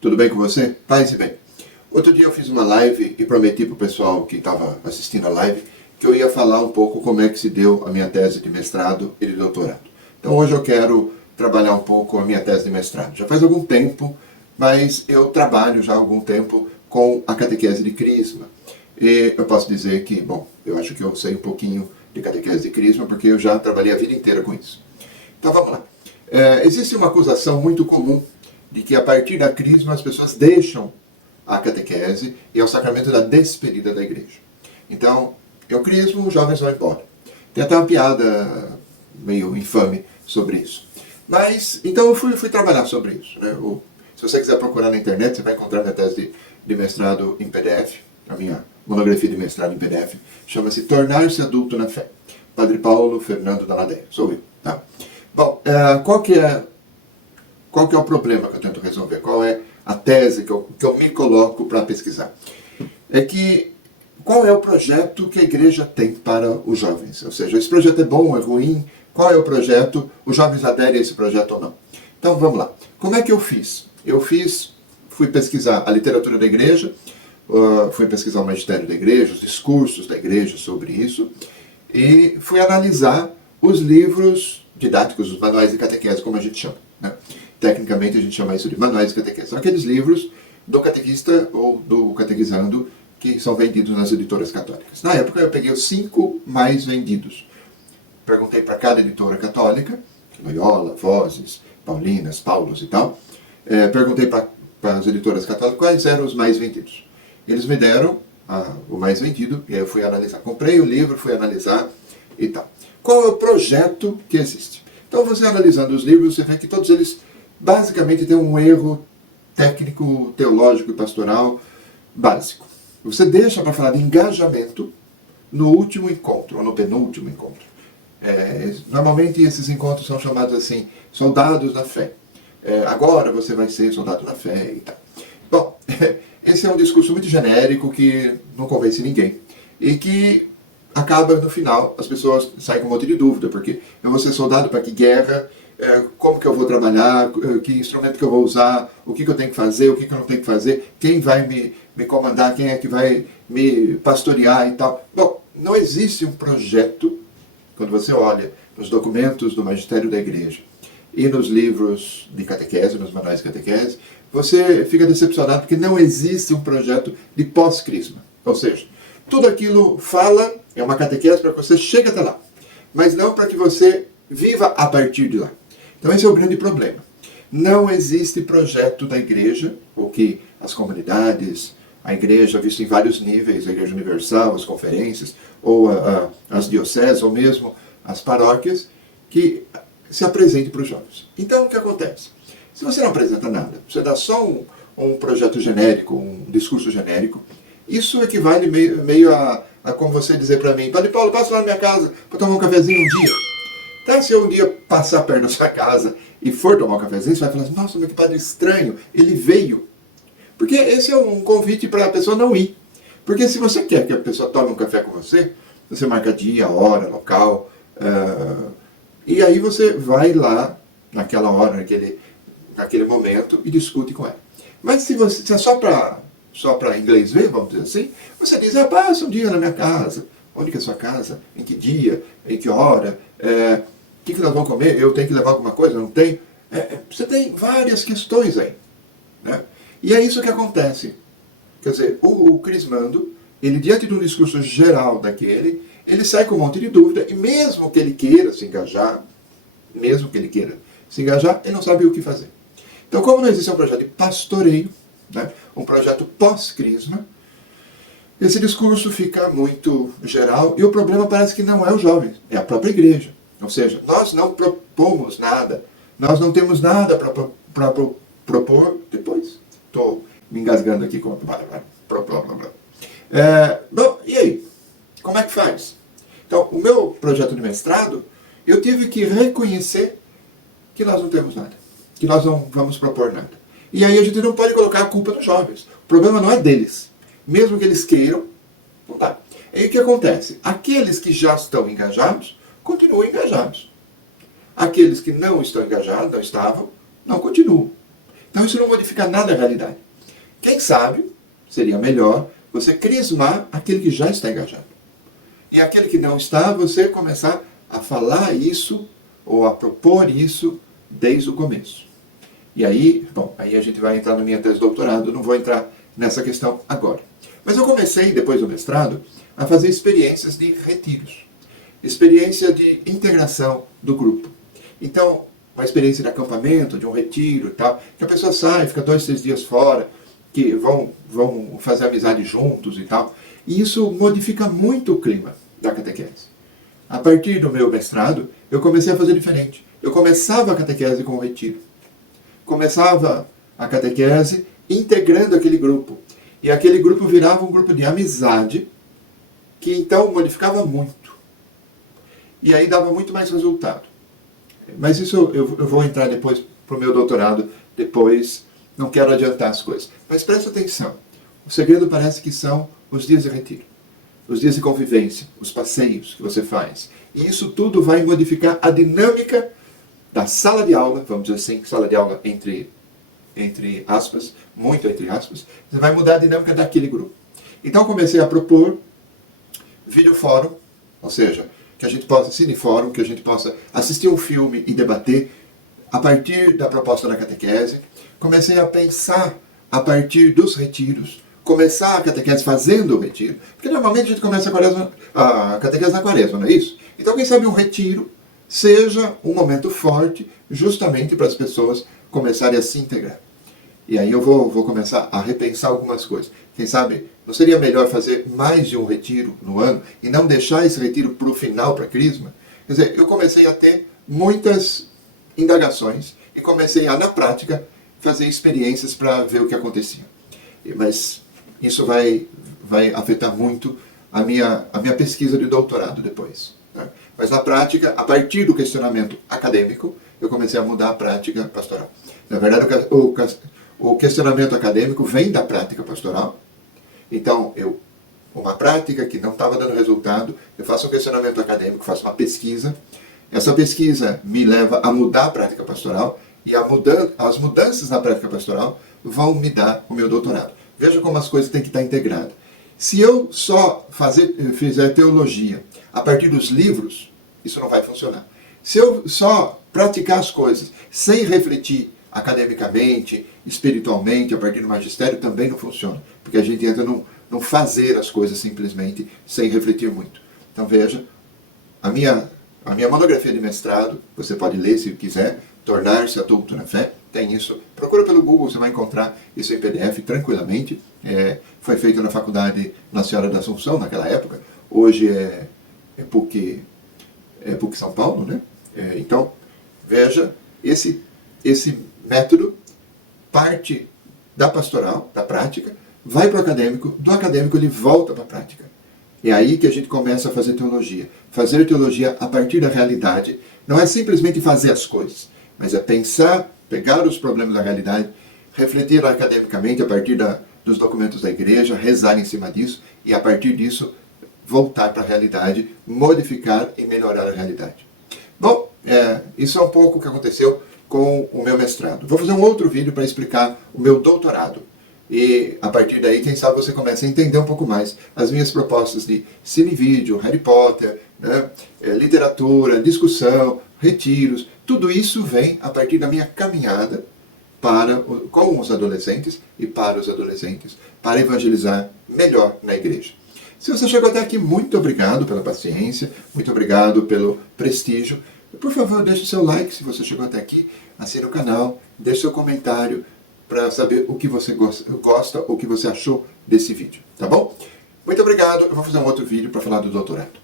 Tudo bem com você? Paz e bem. Outro dia eu fiz uma live e prometi para o pessoal que estava assistindo a live que eu ia falar um pouco como é que se deu a minha tese de mestrado e de doutorado. Então hoje eu quero trabalhar um pouco a minha tese de mestrado. Já faz algum tempo, mas eu trabalho já há algum tempo com a catequese de Crisma. E eu posso dizer que, bom, eu acho que eu sei um pouquinho de catequese de Crisma porque eu já trabalhei a vida inteira com isso. Então vamos lá. Existe uma acusação muito comum de que a partir da Crisma as pessoas deixam a catequese e é o sacramento da despedida da igreja. Então, eu crismo, os jovens vão embora. Tem até uma piada meio infame sobre isso. Mas, então eu fui trabalhar sobre isso. Né? Se você quiser procurar na internet, você vai encontrar minha tese de mestrado em PDF, a minha monografia de mestrado em PDF, chama-se Tornar-se Adulto na Fé. Padre Paulo Fernando Dalladea, sou eu. Tá? Bom, qual que é o problema que eu tento resolver? Qual é a tese que eu me coloco para pesquisar? É que qual é o projeto que a igreja tem para os jovens? Ou seja, esse projeto é bom, é ruim? Qual é o projeto? Os jovens aderem a esse projeto ou não? Então vamos lá. Como é que eu fiz? Fui pesquisar a literatura da igreja, fui pesquisar o magistério da igreja, os discursos da igreja sobre isso, e fui analisar os livros didáticos, os manuais de catequese, como a gente chama. Né? Tecnicamente a gente chama isso de manuais de catequese. São aqueles livros do catequista ou do catequizando que são vendidos nas editoras católicas. Na época eu peguei os 5 mais vendidos. Perguntei para cada editora católica, Loyola, Vozes, Paulinas, Paulos e tal. Perguntei para as editoras católicas quais eram os mais vendidos. Eles me deram o mais vendido e aí eu fui analisar. Comprei o livro, fui analisar e tal. Qual é o projeto que existe? Então você analisando os livros, você vê que todos eles basicamente têm um erro técnico, teológico e pastoral básico. Você deixa para falar de engajamento no último encontro, ou no penúltimo encontro. Normalmente esses encontros são chamados assim, soldados da fé. Agora você vai ser soldado da fé e tal. Bom, esse é um discurso muito genérico que não convence ninguém. E que acaba, no final, as pessoas saem com um monte de dúvida, porque eu vou ser soldado para que guerra? Como que eu vou trabalhar, que instrumento que eu vou usar, o que eu tenho que fazer, o que eu não tenho que fazer, quem vai me comandar, quem é que vai me pastorear e tal. Bom, não existe um projeto, quando você olha nos documentos do magistério da igreja e nos livros de catequese, nos manuais de catequese, você fica decepcionado porque não existe um projeto de pós-crisma. Ou seja, tudo aquilo fala, é uma catequese para que você chegue até lá, mas não para que você viva a partir de lá. Então esse é o grande problema. Não existe projeto da igreja, ou que as comunidades, a igreja vista em vários níveis, a igreja universal, as conferências, ou as dioceses, ou mesmo as paróquias, que se apresente para os jovens. Então o que acontece? Se você não apresenta nada, você dá só um projeto genérico, um discurso genérico, isso equivale meio a como você dizer para mim, Padre Paulo, passa lá na minha casa para tomar um cafezinho um dia. Então, se eu um dia passar perto da sua casa e for tomar um cafezinho, você vai falar assim, nossa, mas que padre estranho, ele veio. Porque esse é um convite para a pessoa não ir. Porque se você quer que a pessoa tome um café com você, você marca dia, hora, local, e aí você vai lá, naquela hora, naquele momento, e discute com ela. Mas se é só para inglês ver, vamos dizer assim, você diz, passa um dia na minha casa. Onde que é a sua casa? Em que dia? Em que hora? O que nós vamos comer? Eu tenho que levar alguma coisa? Não tenho? Você tem várias questões aí. Né? E é isso que acontece. Quer dizer, o crismando, ele diante de um discurso geral daquele, ele sai com um monte de dúvida, e mesmo que ele queira se engajar, ele não sabe o que fazer. Então, como não existe um projeto de pastoreio, né, um projeto pós-crisma, esse discurso fica muito geral e o problema parece que não é os jovens, é a própria igreja. Ou seja, nós não propomos nada, nós não temos nada para propor. Depois, estou me engasgando aqui com bom, e aí? Como é que faz? Então, o meu projeto de mestrado, eu tive que reconhecer que nós não temos nada, que nós não vamos propor nada. E aí a gente não pode colocar a culpa nos jovens. O problema não é deles. Mesmo que eles queiram, não dá. E o que acontece? Aqueles que já estão engajados, continuam engajados. Aqueles que não estão engajados, não estavam, não continuam. Então isso não modifica nada a realidade. Quem sabe, seria melhor você crismar aquele que já está engajado. E aquele que não está, você começar a falar isso ou a propor isso desde o começo. E aí, bom, aí a gente vai entrar na minha tese de doutorado, não vou entrar nessa questão agora. Mas eu comecei, depois do mestrado, a fazer experiências de retiros. Experiência de integração do grupo. Então, uma experiência de acampamento, de um retiro e tal, que a pessoa sai, fica 2, 3 dias fora, que vão fazer amizade juntos e tal. E isso modifica muito o clima da catequese. A partir do meu mestrado, eu comecei a fazer diferente. Eu começava a catequese com o retiro. Começava a catequese integrando aquele grupo. E aquele grupo virava um grupo de amizade, que então modificava muito. E aí dava muito mais resultado. Mas isso eu vou entrar depois para o meu doutorado, depois não quero adiantar as coisas. Mas presta atenção, o segredo parece que são os dias de retiro, os dias de convivência, os passeios que você faz. E isso tudo vai modificar a dinâmica da sala de aula, vamos dizer assim, sala de aula entre aspas, muito entre aspas, você vai mudar a dinâmica daquele grupo. Então comecei a propor videofórum, ou seja, que a gente possa, cinefórum, que a gente possa assistir um filme e debater a partir da proposta da catequese. Comecei a pensar a partir dos retiros, começar a catequese fazendo o retiro, porque normalmente a gente começa a catequese na quaresma, não é isso? Então quem sabe um retiro seja um momento forte justamente para as pessoas começarem a se integrar. E aí eu vou começar a repensar algumas coisas. Quem sabe, não seria melhor fazer mais de um retiro no ano e não deixar esse retiro para o final, para a Crisma? Quer dizer, eu comecei a ter muitas indagações e comecei a, na prática, fazer experiências para ver o que acontecia. Mas isso vai afetar muito a minha pesquisa de doutorado depois. Né? Mas na prática, a partir do questionamento acadêmico, eu comecei a mudar a prática pastoral. Na verdade, o questionamento acadêmico vem da prática pastoral. Então, uma prática que não estava dando resultado, eu faço um questionamento acadêmico, faço uma pesquisa. Essa pesquisa me leva a mudar a prática pastoral e as mudanças na prática pastoral vão me dar o meu doutorado. Veja como as coisas têm que estar integradas. Se eu só fizer teologia a partir dos livros, isso não vai funcionar. Se eu só praticar as coisas sem refletir academicamente, espiritualmente, a partir do magistério, também não funciona. Porque a gente entra num fazer as coisas simplesmente, sem refletir muito. Então veja, a minha monografia de mestrado, você pode ler se quiser, Tornar-se Adulto na Fé, tem isso. Procura pelo Google, você vai encontrar isso em PDF tranquilamente. Foi feito na Faculdade Nossa Senhora da Assunção, naquela época. Hoje é PUC São Paulo, né? Então, veja, esse método parte da pastoral, da prática, vai para o acadêmico, do acadêmico ele volta para a prática. É aí que a gente começa a fazer teologia. Fazer teologia a partir da realidade não é simplesmente fazer as coisas, mas é pensar, pegar os problemas da realidade, refletir academicamente a partir dos documentos da igreja, rezar em cima disso e a partir disso voltar para a realidade, modificar e melhorar a realidade. Bom, isso é um pouco o que aconteceu com o meu mestrado. Vou fazer um outro vídeo para explicar o meu doutorado. E a partir daí, quem sabe você começa a entender um pouco mais as minhas propostas de cinevídeo, Harry Potter, né, literatura, discussão, retiros. Tudo isso vem a partir da minha caminhada com os adolescentes e para os adolescentes, para evangelizar melhor na igreja. Se você chegou até aqui, muito obrigado pela paciência, muito obrigado pelo prestígio. Por favor, deixe o seu like se você chegou até aqui, assine o canal, deixe seu comentário para saber o que você gosta ou o que você achou desse vídeo, tá bom? Muito obrigado, eu vou fazer um outro vídeo para falar do doutorado.